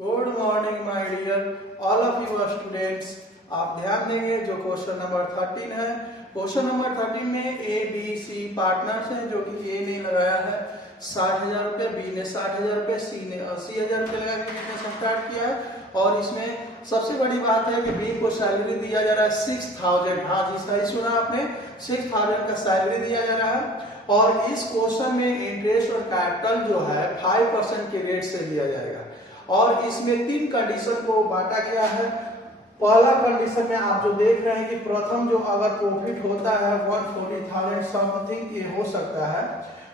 Good morning my dear all of you students. आप ध्यान देंगे जो क्वेश्चन नंबर 13 है। क्वेश्चन नंबर 13 में ए बी सी पार्टनर्स हैं, जो कि ए ने लगाया है 60,000 रुपये, बी ने 60,000 रुपये, सी ने 80,000 रुपये लगा के बिजनेस स्टार्ट किया है। और इसमें सबसे बड़ी बात है कि बी को सैलरी दिया जा रहा है 6,000। हाँ जी, सही सुना आपने, 6,000 का सैलरी दिया जा रहा है। और इस क्वेश्चन में इंटरेस्ट और कैपिटल जो है 5% के रेट से दिया जाएगा। और इसमें 3 कंडीशन को बांटा गया है। पहला कंडीशन में आप जो देख रहे हैं कि प्रथम जो अगर प्रॉफिट होता है 140,000 समथिंग ये हो सकता है,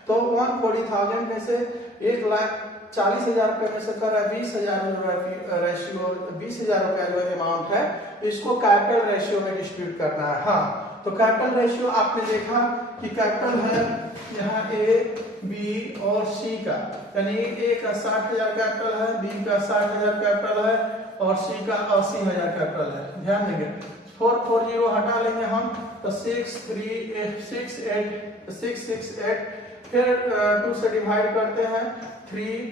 तो 140,000 में से 1,40,000 रुपए में से कर रहा है 20,000 रेशियो, 20,000 रुपया जो अमाउंट है इसको कैपिटल रेशियो में डिस्ट्रीब्यूट करना है। हाँ, तो कैपिटल रेशियो आपने देखा कि कैपिटल है यहाँ ए बी और सी का, यानी ए का 60,000 कैपिटल है, बी का 60,000 कैपिटल है और सी का 80,000 कैपिटल है। ध्यान देंगे 440 हटा लेंगे हम, तो 668, फिर 2 से डिवाइड करते हैं 3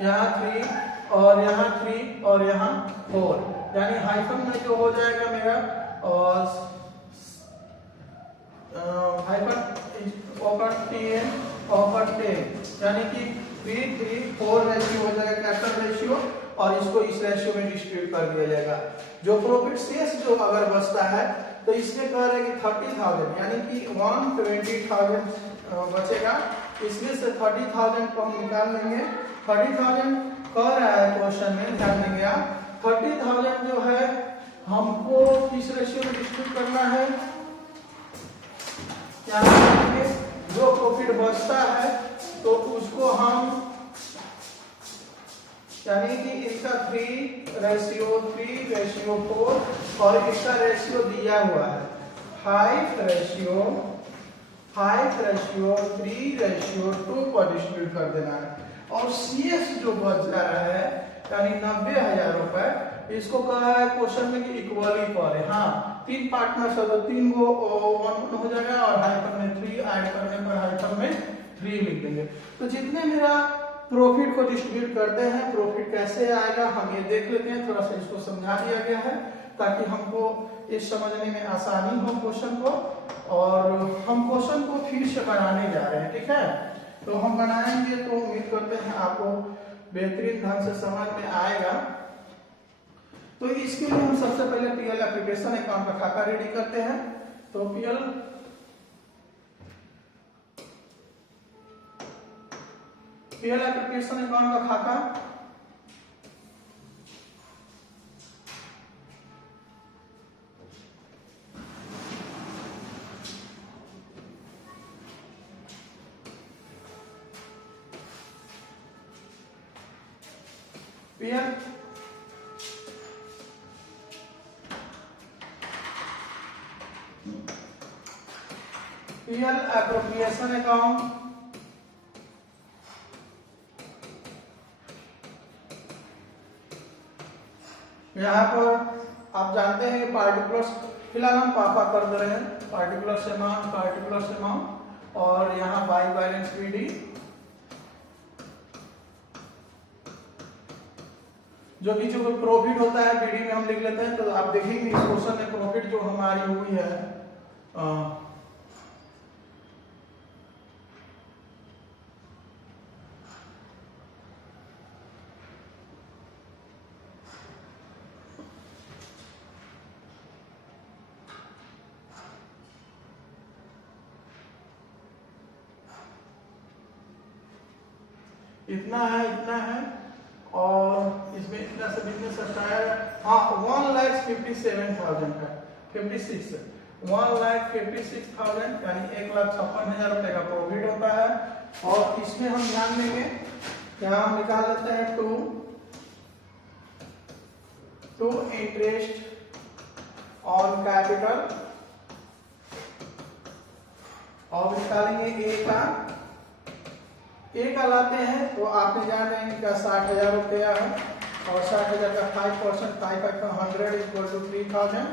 यहाँ 3 और यहाँ 3 और यहाँ 4, यानी हाइफन में जो हो जाएगा मेरा और हाइफन ओवर 10 यानी कि 3:4 रेशियो हो जाएगा कैपिटल रेशियो, और इसको इस रेशियो में डिस्ट्रीब्यूट कर दिया जाएगा। जो प्रॉफिट शेष जो अगर बचता है तो इसमें कह रहे हैं कि 30,000 यानी कि 120,000 बचेगा। इसमें से 30,000 को हम निकाल लेंगे। 30,000 कह रहा है क्वेश्चन में, ध्यान देंगे आप, 30,000 जो है हमको किस रेशियो में डिस्ट्रीब्यूट करना है, जो प्रॉफिट बचता है तो उसको हम, यानी कि इसका 3:4 और इसका रेशियो दिया हुआ है 5:3:2 पर डिस्ट्रीब्यूट कर देना है। और सीएस जो बच जा रहा है यानी 90,000 रुपए, इसको कहा है क्वेश्चन में कि इक्वली पर है। हाँ, 3 पार्टनर्स है तो 3 को 1 हो जाएगा और हाइफन में 3 ऐड करने पर हाइफन में 3 लिख देंगे। तो जितने मेरा प्रॉफिट को डिस्ट्रीब्यूट करते हैं, प्रॉफिट कैसे आएगा हम ये देख लेते हैं। थोड़ा सा इसको समझा दिया गया है ताकि हमको इस समझने में आसानी हो क्वेश्चन को, और हम क्वेश्चन को फिर से बनाने जा रहे हैं। ठीक है, तो हम बनाएंगे तो उम्मीद करते हैं आपको बेहतरीन ढंग से समझ में आएगा। तो इसके लिए हम सबसे पहले पीएल एप्लीकेशन अकाउंट का खाता रेडी करते हैं। तो पीएल एप्लीकेशन अकाउंट का खाता, पीएल एप्रोप्रिएशन अकाउंट, यहाँ पर आप जानते हैं पार्टिकुलर्स फिलहाल हम पापा कर दे रहे हैं, पार्टिकुलर्स अमाउंट और यहाँ बाई बैलेंस बीडी, जो कि जो प्रॉफिट होता है बीडी में हम लिख लेते हैं। तो आप देखेंगे इस क्वेश्चन में प्रॉफिट जो हमारी हुई है इतना है और इसमें इतना से बिजनेस स्टार्ट, हाँ 1,57,000 है, 56 1,56,000 यानी 1,56,000 रुपए का प्रॉफिट होता है। और इसमें हम ध्यान देंगे, यहाँ हम निकाल लेते हैं टू इंटरेस्ट ऑन कैपिटल, और निकालेंगे ए का लाते हैं। तो आपने जान रहे हैं क्या 60,000 रुपया है, और 60,000 का 5% 5/100 = 3,000।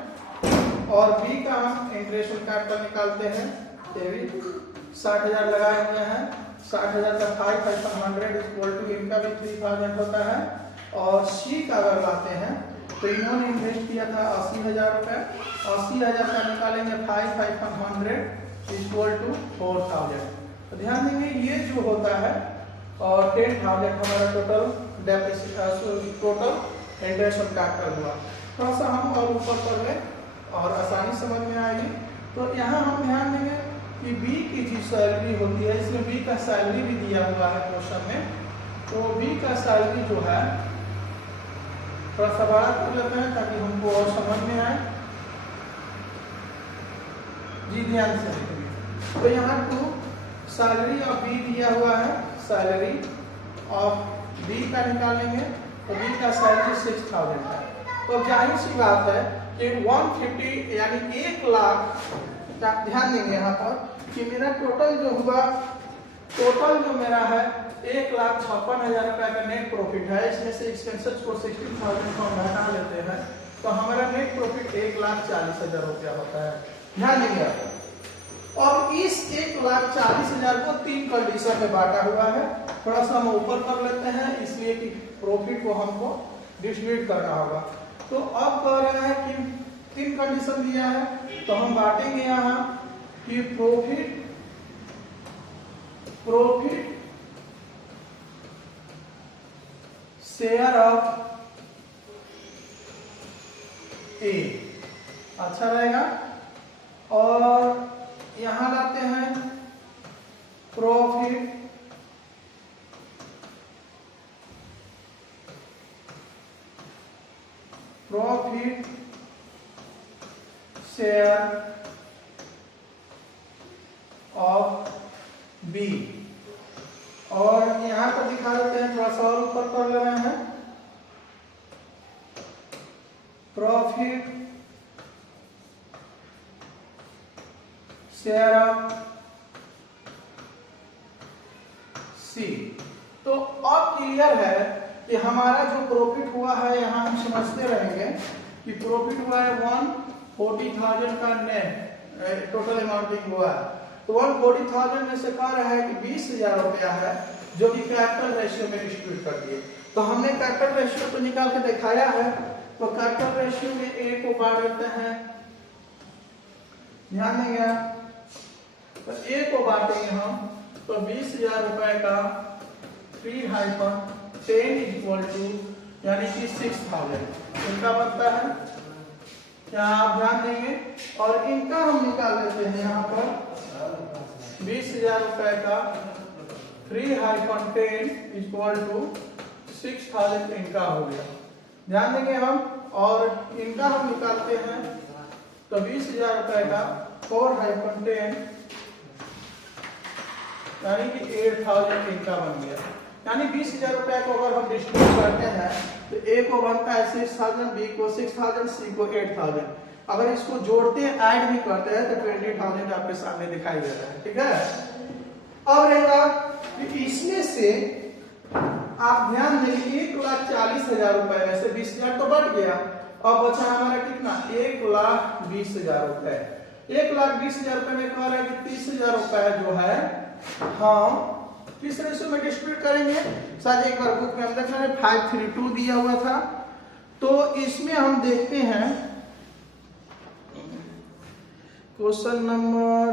और बी का हम इंटरेस्ट कैपिटल निकालते हैं, 60,000 लगाए हुए हैं, 60,000 का 5,500 इक्वल टू इनका भी 3,000 होता है। और सी का अगर लाते हैं तो इन्होंने इन्वेस्ट किया था 80,000 रुपए, 80,000 का निकालेंगे 5,500 इक्वल टू 4,000। तो ध्यान देंगे ये जो होता है और 10,000 हमारा टोटल इंटरेस्ट ऑन कैपिटल हुआ। थोड़ा सा हम और ऊपर कर ले और आसानी समझ में आएगी। तो यहाँ हम ध्यान देंगे कि बी की जो सैलरी होती है, इसमें बी का सैलरी भी दिया हुआ है क्वेश्चन में। तो बी का सैलरी जो है थोड़ा सा बड़ा कर लेते हैं ताकि हमको और समझ में आए। जी ध्यान से देखिए, तो यहाँ टू सैलरी ऑफ बी दिया हुआ है, सैलरी ऑफ बी का निकालेंगे तो बी का सैलरी 6,000 है। तो जाहिर सी बात है कि 150 यानी 1 लाख का ध्यान देंगे यहाँ पर कि मेरा टोटल जो हुआ, टोटल जो मेरा है 1,56,000 रुपए का नेट प्रॉफिट है। इसमें से एक्सपेंसेस को 16,000 को हम घटा लेते हैं तो हमारा नेट प्रॉफिट 1,40,000 रुपया होता है। ध्यान देंगे आप। और इस 1,40,000 को 3 कंडीशन में बांटा हुआ है। थोड़ा सा हम ऊपर कर लेते हैं इसलिए कि प्रॉफिट को हमको डिस्ट्रीब्यूट करना होगा। तो अब कह रहा है कि 3 कंडीशन दिया है तो हम बांटेंगे यहाँ कि प्रॉफिट शेयर ऑफ ए अच्छा रहेगा। और यहां लाते हैं प्रॉफिट शेयर ऑफ बी। और यहां पर दिखा देते हैं, थोड़ा सा और ऊपर कर ले रहे हैं, प्रॉफिट शेयर ऑफ सी। तो अब क्लियर है कि हमारा जो प्रॉफिट हुआ है, यहां हम समझते रहेंगे कि प्रॉफिट हुआ है 140,000 का नेट टोटल अमाउंटिंग हुआ है। तो 140,000 में से कह रहा है कि 20,000 रुपया है जो कि कैपिटल रेशियो में डिस्ट्रीब्यूट कर दिए। तो हमने कैपिटल रेशियो को निकाल के दिखाया है। तो कैपिटल रेशियो में ए को बांट देते हैं, ध्यान देंगे आप। तो ए को बांटेंगे हम तो 20,000 रुपए का 3/10 इक्वल टू यानी कि 6,000 इनका बनता है। क्या आप ध्यान देंगे। और इनका हम निकाल लेते हैं यहाँ पर 20,000 रुपए का 3/10 इक्वल टू 6,000 इनका हो गया। ध्यान देंगे हम। और इनका हम निकालते हैं तो 20,000 रुपए का 4/10 यानी कि 8,000 इनका बन गया। यानी 20,000 रुपए को अगर हम डिस्ट्रीब्यूट करते हैं तो ए को बनता है 6,000, बी को 6,000, सी को 8,000। अगर इसको जोड़ते हैं, ऐड भी करते हैं तो 20,000 आपके सामने दिखाई दे रहा है। ठीक है। अब रहेगा कि इसमें से आप ध्यान देंगे 1,40,000 रुपए में से 20,000 तो बढ़ गया। अब बचा हमारा कितना, 1,20,000 रुपए। 1,20,000 रुपए में कह रहा है कि 30,000 रुपए जो है हम किस रेशियो में डिस्ट्रीब्यूट करेंगे। शायद एक बार बुक में हम देख रहे हैं 5:3:2 दिया हुआ था। तो इसमें हम देखते हैं क्वेश्चन नंबर,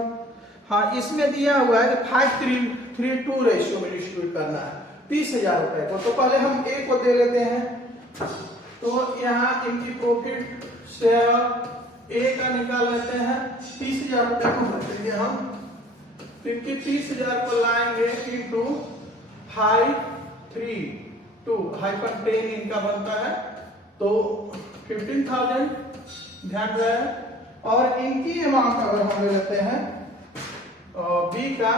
हाँ इसमें दिया हुआ है कि 5:3:2 रेशियो में डिस्ट्रीब्यूट करना है 30,000 रुपए को। तो पहले हम ए को दे लेते हैं। तो यहाँ इनकी प्रॉफिट शेयर ए का निकाल लेते हैं। 30,000 रुपए को बचेंगे हम, क्योंकि 30,000 को लाएंगे इंटू 5:3:2 इनका बनता है तो 15,000 ध्यान रहे। और इनकी अमाउंट अगर हम ले लेते हैं बी का,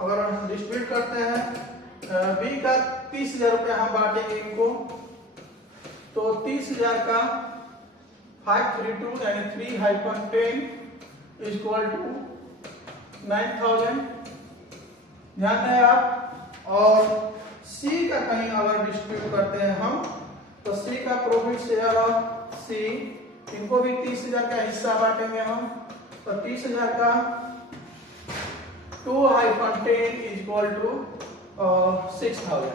अगर हम डिस्ट्रीब्यूट करते हैं बी का 30,000 रुपया हम बांटेंगे इनको। तो 30,000 का 5:3:2 यानी 3/10 इक्वल टू 9,000 ध्यान रहे आप। और सी का कहीं अगर डिस्ट्रीब्यूट करते हैं हम तो सी का प्रॉफिट शेयर ऑफ सी, इनको भी 30,000 का हिस्सा बांटेंगे हम। तो 30,000 का 2-10 इज इक्वल टू 6000।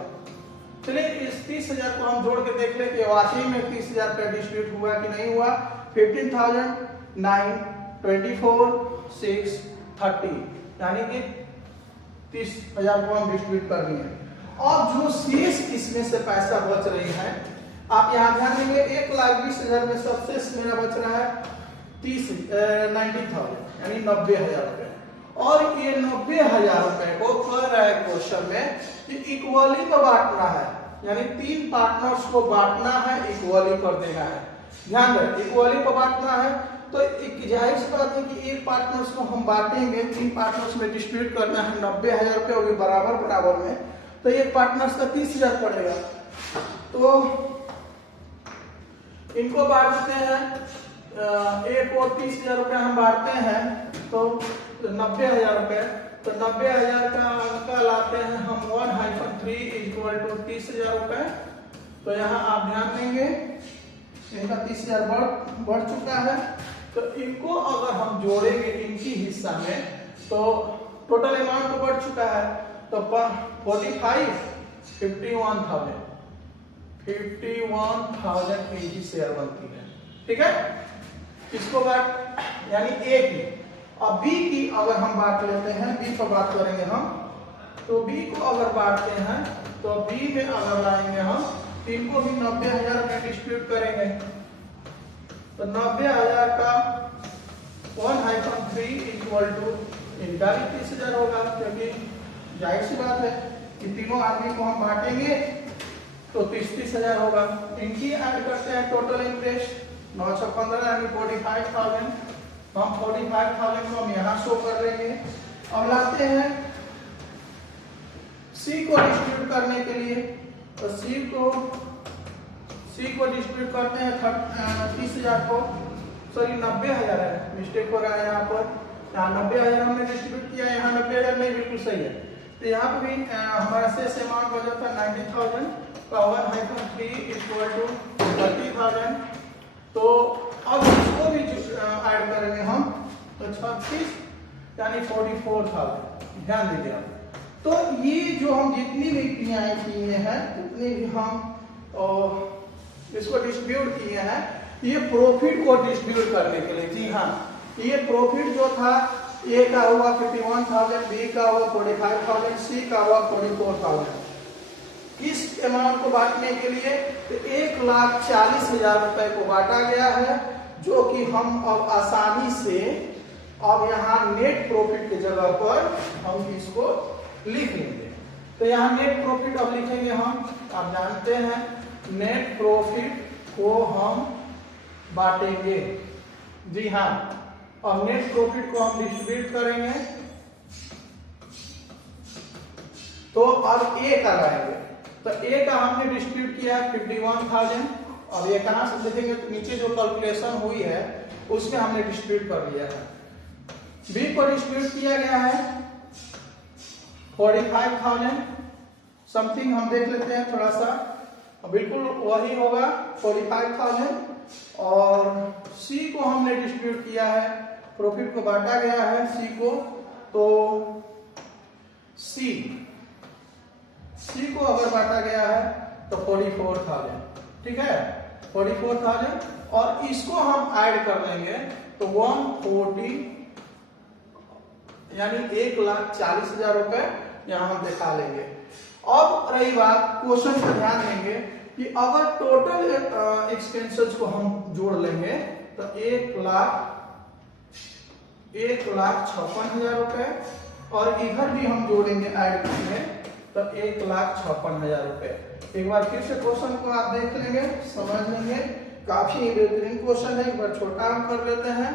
चलिए इस 30,000 को हम जोड़ के देख लें कि वाकई में 30,000 का डिस्ट्रीब्यूट हुआ कि नहीं हुआ। 15,000 9 24 6 30 यानी कि 30,000 को हम डिस्ट्रीब्यूट कर रही है। अब जो शेष इसमें से पैसा बच रही है, आप यहाँ ध्यान देंगे 1,20,000 में सबसे मेरा बच रहा है 90,000 यानी 90,000 रुपए। और ये 90,000 रुपए को कह रहा है क्वेश्चन में कि इक्वली को बांटना है, यानी 3 पार्टनर्स को बांटना है, इक्वली कर देना है। ध्यान रहे इक्वली को बांटना है तो एक जाहिर सी बात है कि एक पार्टनर्स को हम बांटेंगे, 3 पार्टनर्स में डिस्ट्रीब्यूट करना है 90,000 रुपए और बराबर बराबर में, तो एक पार्टनर्स का 30,000 पड़ेगा। तो इनको बांट देते हैं, एक और 30,000 रुपए हम बांटते हैं तो 90,000 रुपए। तो 90,000 का अंक लाते हैं हम 1-3 इक्वल टू 30,000 रुपए। तो यहाँ आप ध्यान देंगे इनका 30,000 बढ़ चुका है। तो इनको अगर हम जोड़ेंगे इनकी हिस्सा में तो टोटल अमाउंट तो बढ़ चुका है। तो 45 51,000 की शेयर बनती है। ठीक है, इसको बात यानी ए की। अब बी की अगर हम बात लेते हैं, बी पर बात करेंगे हम, तो बी को अगर बांटते हैं तो बी में अगर लाएंगे हम तो इनको भी 90,000 में डिस्ट्रीब्यूट करेंगे। तो 90,000 का 1-3 इक्वल टू इनका भी 30,000 होगा, क्योंकि जाहिर सी बात है कि तीनों आदमी को हम बांटेंगे तो 30,000 होगा। इनकी ऐड करते हैं टोटल इंटरेस्ट 915 यानी 45,000। हम 45,000 को हम यहाँ शो कर लेंगे। अब लाते हैं सी को डिस्ट्रीब्यूट करने के लिए, तो सी को डिस्ट्रीब्यूट करते हैं 30,000 को, सॉरी 90,000 है, मिस्टेक हो रहा है यहाँ पर। यहाँ 90,000 हमने डिस्ट्रीब्यूट किया, यहाँ 90,000 नहीं, बिल्कुल सही है। तो यहाँ पर भी हमारा शेष अमाउंट बचा था 90,000 का 1-3 इक्वल टू 30,000। तो अब इसको भी ऐड करेंगे हम तो 36 यानी 44,000। ध्यान दीजिए आप। तो ये जो हम जितनी भी क्रियाएं किए हैं उतनी भी हम इसको डिस्ट्रीब्यूट किए हैं, ये प्रॉफिट को डिस्ट्रीब्यूट करने के लिए। जी हाँ, ये प्रॉफिट जो था ए का हुआ 51,000, बी का हुआ 45,000, सी का हुआ 44,000। इस अमाउंट को बांटने के लिए तो 1,40,000 रुपए को बांटा गया है, जो कि हम अब आसानी से अब यहाँ नेट प्रॉफिट की जगह पर हम इसको लिख लेंगे। तो यहाँ नेट प्रॉफिट अब लिखेंगे हम, आप जानते हैं नेट प्रॉफिट को हम बांटेंगे। जी हाँ, अब नेट प्रॉफिट को हम डिस्ट्रीब्यूट करेंगे तो अब ए का लाएंगे। तो ए का हमने डिस्ट्रीब्यूट किया 51,000। अब ये कहां से देखेंगे तो नीचे जो कैलकुलेशन हुई है उसमें हमने डिस्ट्रीब्यूट कर लिया है। बी को डिस्ट्रीब्यूट किया गया है 45,000 समथिंग, हम देख लेते हैं थोड़ा सा, बिल्कुल वही होगा 45,000। और सी को हमने डिस्ट्रीब्यूट किया है, प्रॉफिट को बांटा गया है सी को, तो सी को अगर बांटा गया है तो 44,000। ठीक है, 44,000 और इसको हम ऐड कर लेंगे तो 140 यानी 1,40,000 रुपए यहां हम दिखा लेंगे। अब रही बात क्वेश्चन पर ध्यान देंगे कि अगर टोटल एक्सपेंसेस को हम जोड़ लेंगे तो 1,56,000 रुपए, और इधर भी हम जोड़ेंगे ऐड करेंगे तो 1,56,000 रुपए। एक बार फिर से क्वेश्चन को आप देख लेंगे, समझ लेंगे, काफी बेहतरीन क्वेश्चन है। एक बार छोटा हम कर लेते हैं।